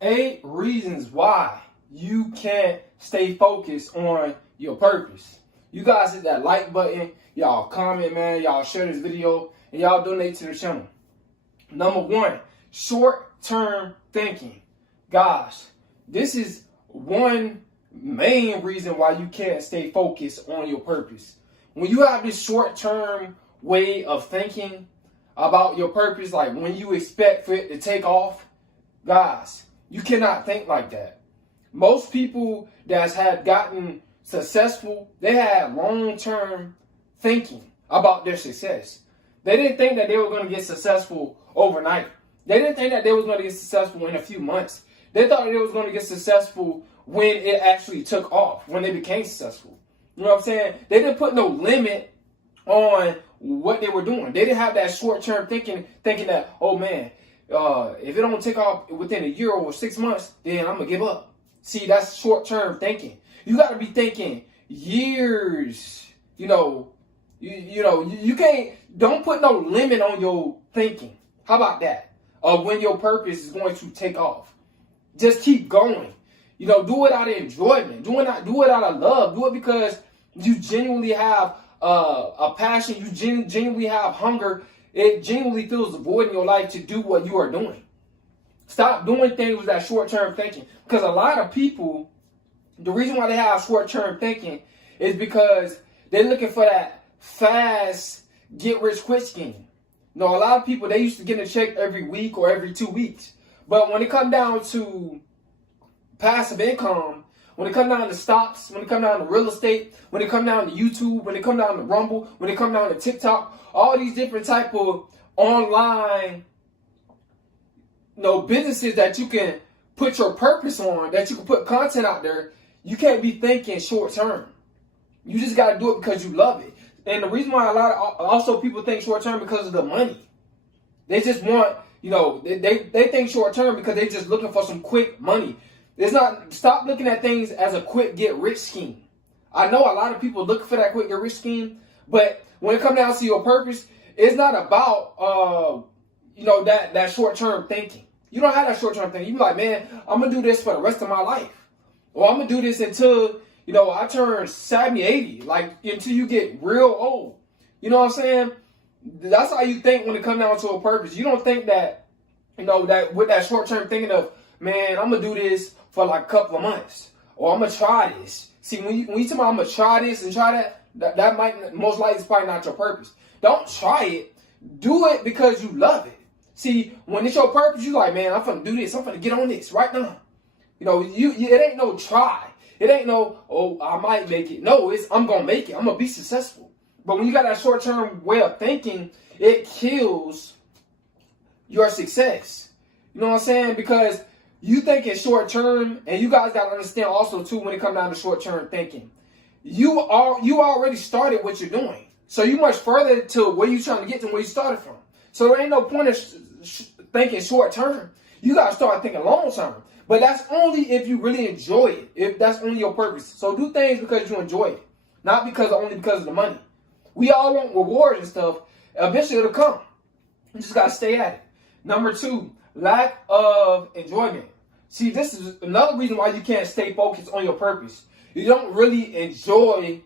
8 reasons why you can't stay focused on your purpose. You guys hit that like button, y'all comment, man, y'all share this video, and y'all donate to the channel. Number 1, short-term thinking. Guys, this is one main reason why you can't stay focused on your purpose. When you have this short-term way of thinking about your purpose, like when you expect for it to take off, guys, you cannot think like that. Most people that's had gotten successful, they had long-term thinking about their success. They didn't think that they were going to get successful overnight. They didn't think that they was going to get successful in a few months. They thought they was going to get successful when it actually took off, when they became successful. You know what I'm saying? They didn't put no limit on what they were doing. They didn't have that short-term thinking that, oh man, if it don't take off within a year or 6 months, then I'm gonna give up. See, that's short-term thinking. You got to be thinking years. You can't. Don't put no limit on your thinking. How about that? Of when your purpose is going to take off. Just keep going. Do it out of enjoyment. Do it out of love. Do it because you genuinely have a passion. You genuinely have hunger. It genuinely fills the void in your life to do what you are doing. Stop doing things with that short-term thinking. Because a lot of people, the reason why they have short-term thinking is because they're looking for that fast get-rich-quick scheme. A lot of people, they used to get a check every week or every 2 weeks. But when it comes down to passive income, when it comes down to stocks, when it comes down to real estate, when it comes down to YouTube, when it comes down to Rumble, when it comes down to TikTok, all these different type of online businesses that you can put your purpose on, that you can put content out there, you can't be thinking short term. You just got to do it because you love it. And the reason why a lot of also people think short term because of the money. They just want, they think short term because they're just looking for some quick money. It's not. Stop looking at things as a quick get rich scheme. I know a lot of people look for that quick get rich scheme, but when it comes down to your purpose, it's not about that short term thinking. You don't have that short term thinking. You be like, man, I'm gonna do this for the rest of my life, or I'm gonna do this until I turn 70, 80, like until you get real old. You know what I'm saying? That's how you think when it comes down to a purpose. You don't think that that with that short term thinking of, man, I'm gonna do this for like a couple of months, or I'm gonna try this. See, when you tell me I'm gonna try this and try that might most likely is probably not your purpose. Don't try it. Do it because you love it. See, when it's your purpose, you like, man, I'm gonna do this. I'm gonna get on this right now. It ain't no try. It ain't no, oh, I might make it. No, it's I'm gonna make it. I'm gonna be successful. But when you got that short term way of thinking, it kills your success. You know what I'm saying? Because you think it's short term, and you guys gotta understand also too when it comes down to short term thinking. You already started what you're doing, so you much further to where you're trying to get to where you started from. So there ain't no point of thinking short term. You gotta start thinking long term. But that's only if you really enjoy it. If that's only your purpose. So do things because you enjoy it, not only because of the money. We all want rewards and stuff. Eventually it'll come. You just gotta stay at it. Number 2. Lack of enjoyment. See, this is another reason why you can't stay focused on your purpose. You don't really enjoy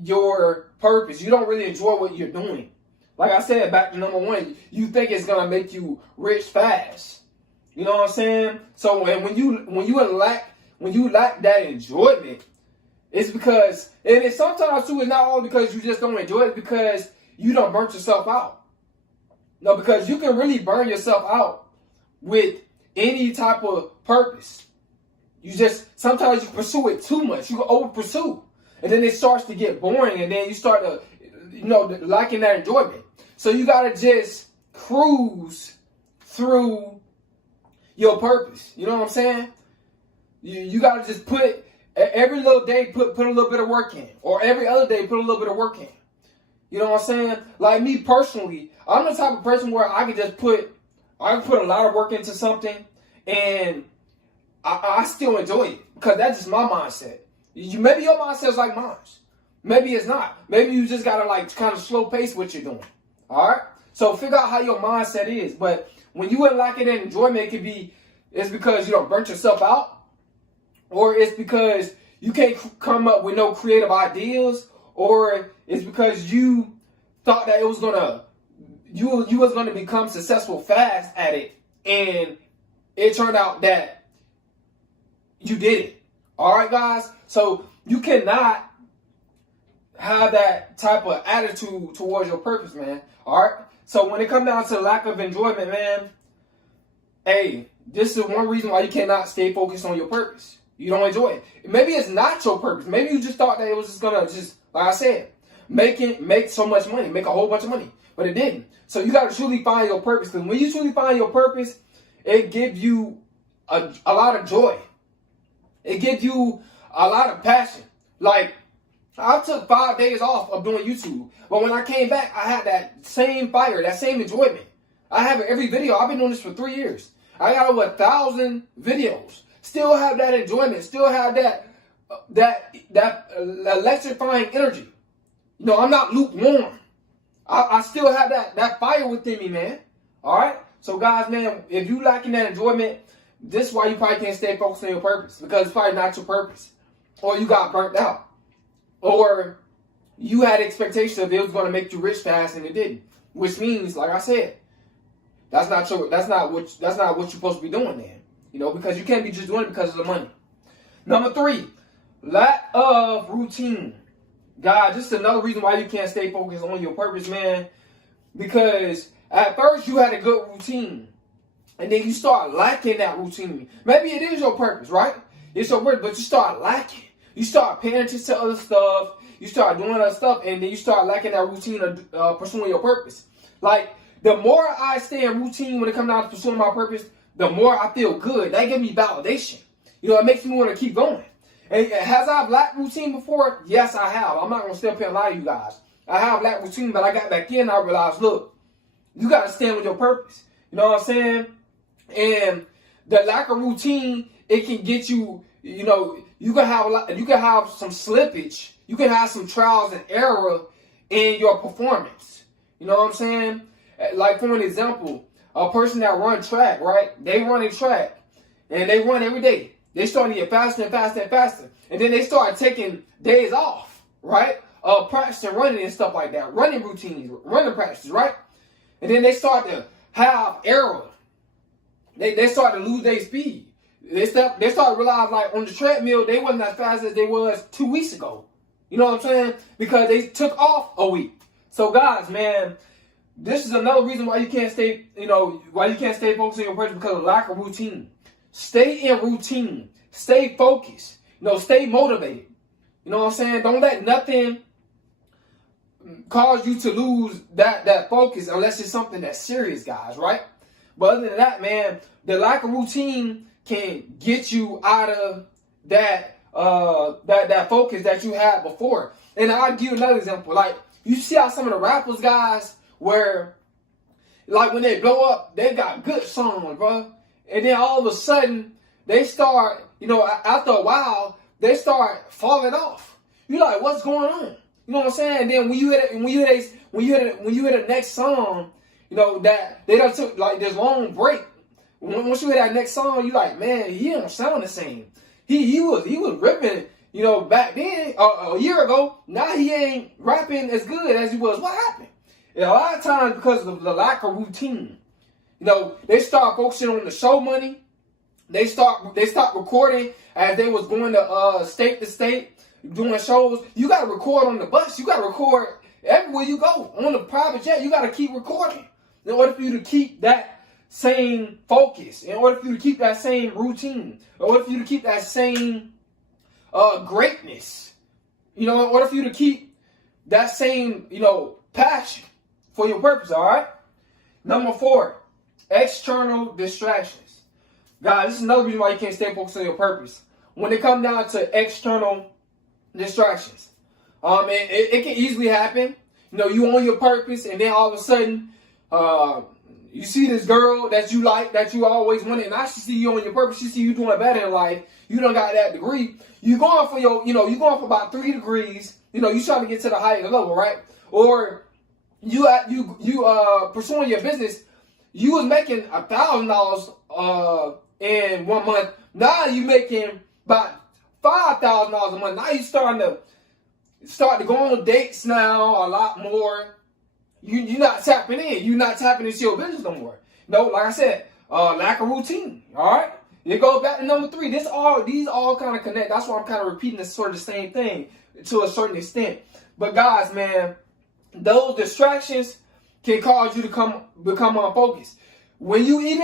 your purpose. You don't really enjoy what you're doing. Like I said, back to number 1, you think it's gonna make you rich fast. You know what I'm saying? So when you lack that enjoyment, it's because, and it's sometimes too, it's not all because you just don't enjoy it, because you don't burn yourself out. No, because you can really burn yourself out with any type of purpose. Sometimes you pursue it too much. You can over pursue. And then it starts to get boring, and then you start to, lacking that enjoyment. So you got to just cruise through your purpose. You know what I'm saying? You got to just put, every little day, put a little bit of work in. Or every other day, put a little bit of work in. You know what I'm saying? Like me personally, I'm the type of person where I can put a lot of work into something, and I still enjoy it, because that's just my mindset. Maybe your mindset's like mine. Maybe it's not. Maybe you just gotta kind of slow pace what you're doing. All right. So figure out how your mindset is. But when you lack it in enjoyment, it could be it's because you don't burnt yourself out, or it's because you can't come up with no creative ideas, or it's because you thought that it was gonna you was gonna become successful fast at it, and it turned out that you did it. All right, guys. So you cannot have that type of attitude towards your purpose, man. All right. So when it comes down to the lack of enjoyment, man, hey, this is one reason why you cannot stay focused on your purpose. You don't enjoy it. Maybe it's not your purpose. Maybe you just thought that it was just gonna like I said, make so much money, make a whole bunch of money, but it didn't. So you got to truly find your purpose. Because when you truly find your purpose, it gives you a lot of joy. It gives you a lot of passion. Like, I took 5 days off of doing YouTube, but when I came back, I had that same fire, that same enjoyment. I have it every video. I've been doing this for 3 years. I got over 1,000 videos. Still have that enjoyment. Still have that electrifying energy. You know, I'm not lukewarm. I still have that fire within me, man. All right. So, guys, man, if you lacking that enjoyment, this is why you probably can't stay focused on your purpose, because it's probably not your purpose, or you got burnt out. Or you had expectations of it was going to make you rich fast and it didn't. Which means, like I said, that's not what you're supposed to be doing then. You know, because you can't be just doing it because of the money. Number 3, lack of routine. God, this is another reason why you can't stay focused on your purpose, man. Because at first you had a good routine, and then you start lacking that routine. Maybe it is your purpose, right? It's your purpose, but you start lacking. You start paying attention to other stuff. You start doing other stuff, and then you start lacking that routine of pursuing your purpose. Like, the more I stay in routine when it comes down to pursuing my purpose, the more I feel good. That gives me validation. You know, it makes me want to keep going. And has I lacked routine before? Yes, I have. I'm not going to step here and lie to you guys. I have lacked routine, but I got back in and I realized, look, you got to stand with your purpose. You know what I'm saying? And the lack of routine, it can get you, you know, you can have some slippage. You can have some trials and error in your performance. You know what I'm saying? Like, for an example, a person that runs track, right? They run a track and they run every day. They start to get faster and faster and faster. And then they start taking days off, right? Practicing running and stuff like that. Running routines, running practices, right? And then they start to have error. They start to lose their speed. They start to realize, like, on the treadmill, they wasn't as fast as they was 2 weeks ago. You know what I'm saying? Because they took off a week. So, guys, man, this is another reason why you can't stay, focused on your purpose, because of lack of routine. Stay in routine. Stay focused. You know, stay motivated. You know what I'm saying? Don't let nothing cause you to lose that focus unless it's something that's serious, guys, right? But other than that, man, the lack of routine can get you out of that focus that you had before. And I'll give you another example. Like, you see how some of the rappers, guys, where, like, when they blow up, they got good songs, bro. And then all of a sudden, they start, you know, after a while, they start falling off. You're like, what's going on? You know what I'm saying? And then when you hear the next song, you know, that they done took like this long break. Once you hear that next song, you like, man, he don't sound the same. He was ripping, you know, back then a year ago. Now he ain't rapping as good as he was. What happened? And a lot of times because of the lack of routine. You know, they start focusing on the show money. They stopped recording as they was going to state to state doing shows. You got to record on the bus. You got to record everywhere you go. On the private jet, you got to keep recording in order for you to keep that same focus, in order for you to keep that same routine, in order for you to keep that same greatness, you know, in order for you to keep that same, you know, passion for your purpose, all right? Number 4, external distractions. Guys, this is another reason why you can't stay focused on your purpose. When it comes down to external distractions, it can easily happen. You know, you on your purpose, and then all of a sudden, you see this girl that you like, that you always wanted, and now she see you on your purpose. She see you doing better in life. You done got that degree. You going for you going for about 3 degrees. You know, you trying to get to the higher level, right? Or you pursuing your business. You was making $1,000 in 1 month. Now you making about $5,000 a month. Now you starting to go on dates now a lot more. You're not tapping in. You're not tapping into your business no more. No, like I said, lack of routine. All right. It goes back to number 3. These all kind of connect. That's why I'm kind of repeating this sort of the same thing to a certain extent. But guys, man, those distractions can cause you to become unfocused. When you get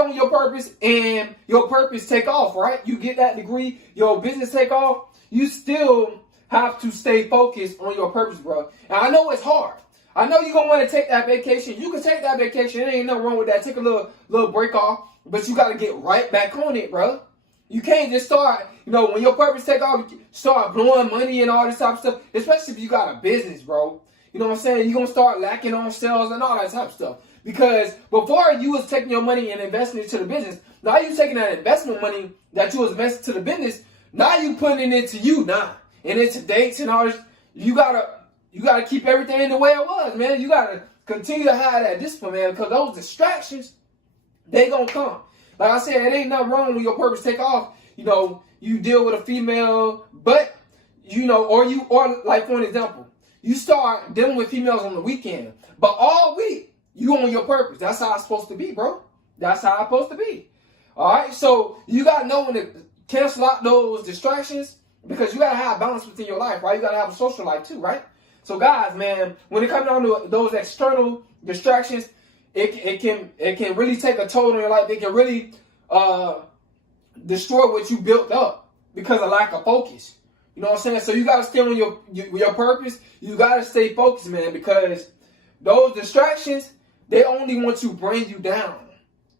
on your purpose and your purpose take off, right? You get that degree, your business take off, you still have to stay focused on your purpose, bro. And I know it's hard. I know you're going to want to take that vacation. You can take that vacation. There ain't nothing wrong with that. Take a little break off. But you got to get right back on it, bro. You can't just start, when your purpose take off, start blowing money and all this type of stuff. Especially if you got a business, bro. You know what I'm saying? You're going to start lacking on sales and all that type of stuff. Because before you was taking your money and investing it into the business, now you taking that investment money that you was investing to the business, now you putting it into you now. And into dates and all this. You gotta keep everything the way it was, man. You gotta continue to have that discipline, man, because those distractions, they gonna come. Like I said, it ain't nothing wrong when your purpose take off. You deal with a female, but or like for an example, you start dealing with females on the weekend, but all week you on your purpose. That's how it's supposed to be, bro. That's how it's supposed to be. All right, so you gotta know when to cancel out those distractions, because you gotta have balance within your life, right? You gotta have a social life too, right? So guys, man, when it comes down to those external distractions, it can really take a toll on your life. It can really destroy what you built up because of lack of focus. You know what I'm saying? So you gotta stay on your purpose. You gotta stay focused, man, because those distractions, they only want to bring you down.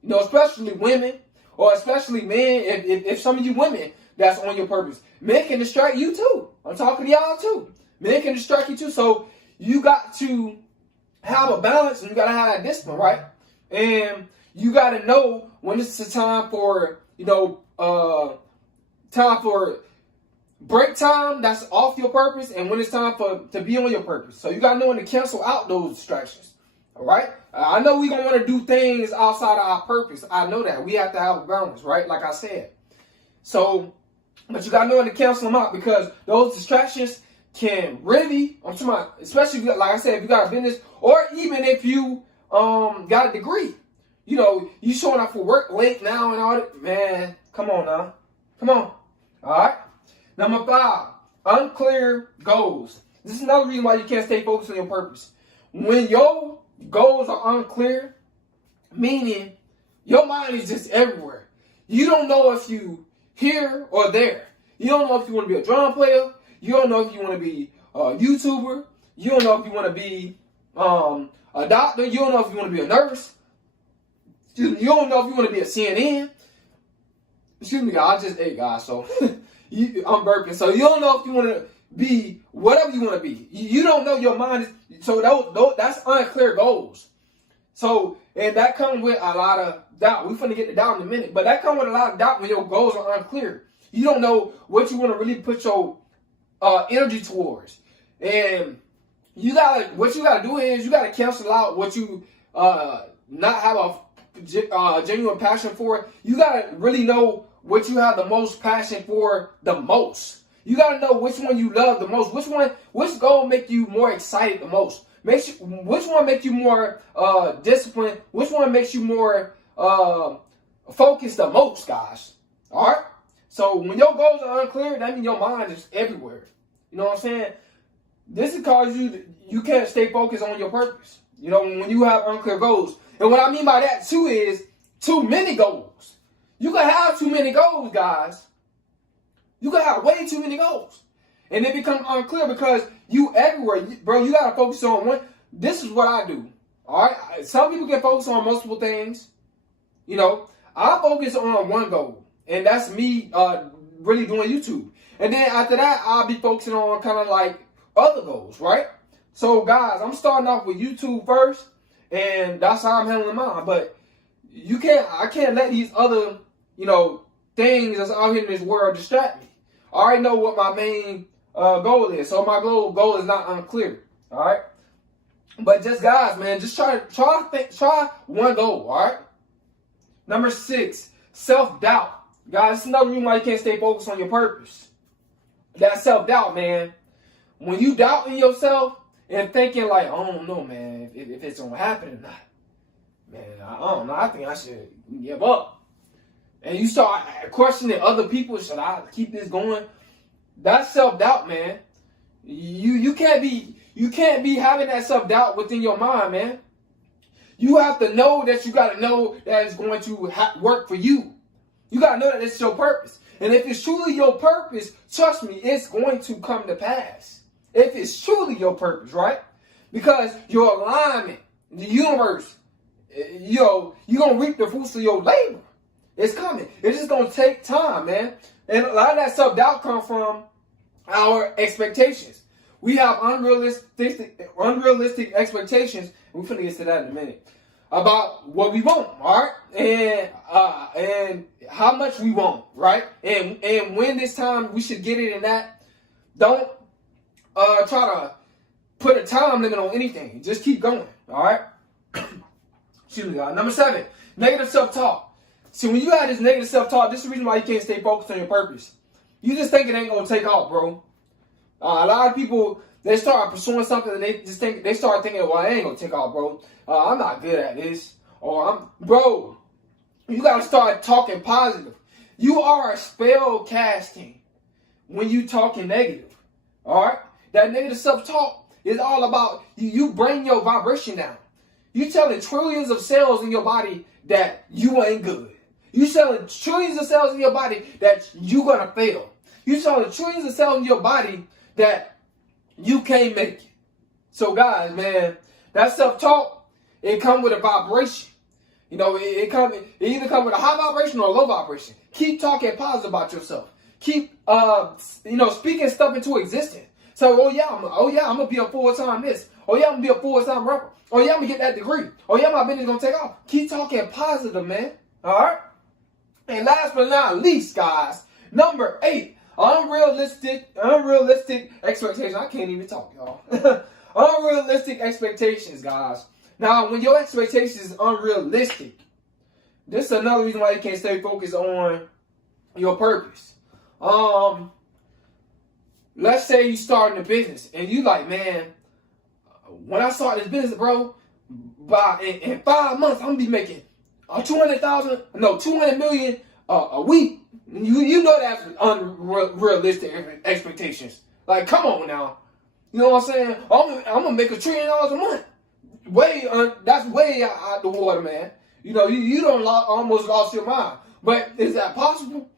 Especially women, or especially men. If some of you women that's on your purpose, men can distract you too. I'm talking to y'all too. Men can distract you too. So you got to have a balance, and you got to have that discipline, right? And you got to know when it's the time for, time for break time that's off your purpose, and when it's time to be on your purpose. So you got to know when to cancel out those distractions, all right? I know we're going to want to do things outside of our purpose. I know that. We have to have a balance, right? Like I said. So, but you got to know when to cancel them out, because those distractions can really, I'm talking about, especially if you, like I said, if you got a business, or even if you got a degree, you showing up for work late now and all that, man, come on now. Come on. All right. Number 5, unclear goals. This is another reason why you can't stay focused on your purpose. When your goals are unclear, meaning your mind is just everywhere. You don't know if you here or there. You don't know if you want to be a drum player. You don't know if you want to be a YouTuber. You don't know if you want to be a doctor. You don't know if you want to be a nurse. You don't know if you want to be a CNN. Excuse me, guys. I just ate, guys. So I'm burping. So you don't know if you want to be whatever you want to be. You don't know your mind is. So that's unclear goals. So, and that comes with a lot of doubt. We're finna get to doubt in a minute. But that comes with a lot of doubt when your goals are unclear. You don't know what you want to really put your energy towards. And what you gotta do is you gotta cancel out what you not have a genuine passion for. You gotta really know what you have the most passion for the most. You gotta know which one you love the most. Which goal make you more excited the most? Which one make you more disciplined? Which one makes you more focused the most, guys? All right. So when your goals are unclear, that means your mind is everywhere. You know what I'm saying? This is cause you can't stay focused on your purpose. When you have unclear goals. And what I mean by that too is too many goals. You can have too many goals, guys. You can have way too many goals. And it becomes unclear because you everywhere. Bro, you got to focus on one. This is what I do. All right? Some people can focus on multiple things. I focus on one goal. And that's me really doing YouTube. And then after that, I'll be focusing on kind of like other goals, right? So, guys, I'm starting off with YouTube first. And that's how I'm handling mine. But I can't let these other, things that's out here in this world distract me. I already know what my main goal is. So my goal is not unclear. All right. But just guys, man, just try one goal. All right. Number 6, self-doubt. Guys, it's another reason why you can't stay focused on your purpose. That self-doubt, man. When you doubting yourself and thinking like, I don't know, man, if it's going to happen or not. Man, I don't know. I think I should give up. And you start questioning other people. Should I keep this going? That's self-doubt, man. You can't be having that self-doubt within your mind, man. You have to know that you got to know that it's going to work for you. You got to know that it's your purpose. And if it's truly your purpose, trust me, it's going to come to pass. If it's truly your purpose, right? Because your alignment, the universe, you're going to reap the fruits of your labor. It's coming. It's just going to take time, man. And a lot of that self-doubt comes from our expectations. We have unrealistic expectations. We're going to get to that in a minute. About what we want, all right? And how much we want, right? And when this time we should get it and that. Don't try to put a time limit on anything. Just keep going, all right? Excuse me, guys. Number 7, negative self-talk. See, when you have this negative self-talk, this is the reason why you can't stay focused on your purpose. You just think it ain't going to take off, bro. A lot of people, they start pursuing something and they start thinking, well, I ain't going to take off, bro. I'm not good at this. Bro, you got to start talking positive. You are a spell casting when you talking negative. All right? That negative self-talk is all about you bring your vibration down. You telling trillions of cells in your body that you ain't good. You telling trillions of cells in your body that you gonna fail. You telling trillions of cells in your body that you can't make it. So guys, man, that self-talk, it come with a vibration. You know, it either come with a high vibration or a low vibration. Keep talking positive about yourself. Keep speaking stuff into existence. So, I'm gonna be a full-time this. Oh yeah, I'm gonna be a full-time rapper. Oh yeah, I'm gonna get that degree. Oh yeah, my business gonna take off. Keep talking positive, man. All right. And last but not least, guys, number 8, unrealistic expectations. I can't even talk, y'all. Unrealistic expectations, guys. Now, when your expectations is unrealistic, this is another reason why you can't stay focused on your purpose. Let's say you starting a business and you like, man, when I start this business, bro, in 5 months, I'm gonna be making 200 million a week. You know that's unrealistic expectations. Like, come on now. You know what I'm saying? I'm gonna make $1 trillion a month. That's way out the water, man. You know, you don't almost lost your mind. But is that possible?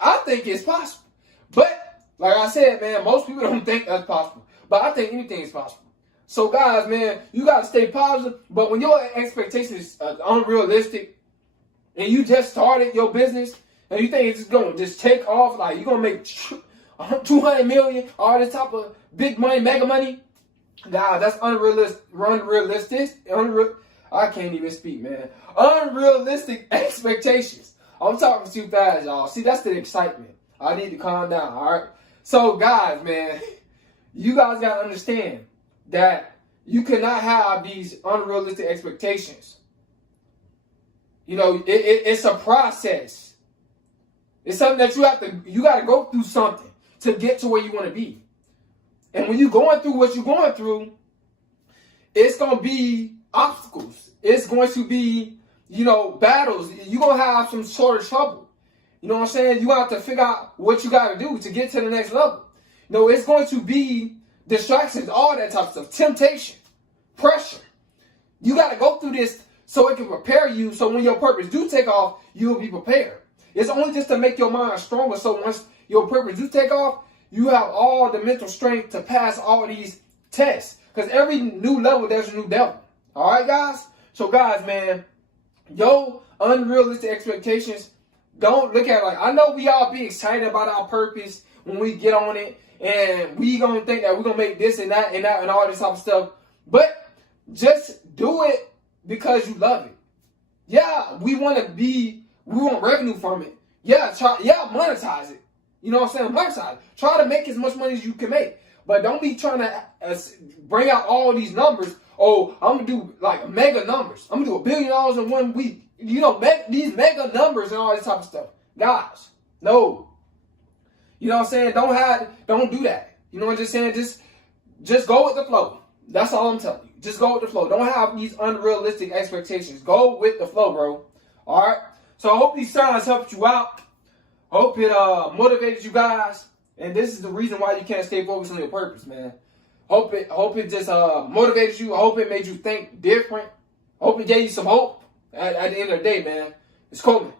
I think it's possible. But like I said, man, most people don't think that's possible. But I think anything is possible. So guys, man, you got to stay positive. But when your expectations are unrealistic and you just started your business and you think it's just going to just take off, like you're going to make 200 million, all this type of big money, mega money, guys, that's unrealistic. I can't even speak, man. Unrealistic expectations. I'm talking too fast, y'all. See, that's the excitement. I need to calm down, all right? So, guys, man, you guys got to understand that you cannot have these unrealistic expectations. You know, it's a process. It's something that you got to go through something to get to where you want to be. And when you're going through what you're going through, it's going to be obstacles. It's going to be, battles. You're going to have some sort of trouble. You know what I'm saying? You have to figure out what you got to do to get to the next level. It's going to be distractions, all that type of stuff, temptation, pressure. You got to go through this so it can prepare you so when your purpose do take off, you'll be prepared. It's only just to make your mind stronger so once your purpose do take off, you have all the mental strength to pass all these tests. Because every new level, there's a new devil. All right, guys? So, guys, man, yo, unrealistic expectations, don't look at it like, I know we all be excited about our purpose when we get on it. And we going to think that we're going to make this and that and that and all this type of stuff. But just do it because you love it. Yeah, we want revenue from it. Yeah, monetize it. You know what I'm saying? Monetize it. Try to make as much money as you can make. But don't be trying to bring out all these numbers. Oh, I'm going to do like mega numbers. I'm going to do $1 billion in 1 week. these mega numbers and all this type of stuff. Guys, no. You know what I'm saying? Don't do that. You know what I'm just saying? Just go with the flow. That's all I'm telling you. Just go with the flow. Don't have these unrealistic expectations. Go with the flow, bro. All right? So I hope these signs helped you out. Hope it motivated you guys. And this is the reason why you can't stay focused on your purpose, man. Hope it just motivated you. I hope it made you think different. Hope it gave you some hope. At the end of the day, man, it's coming.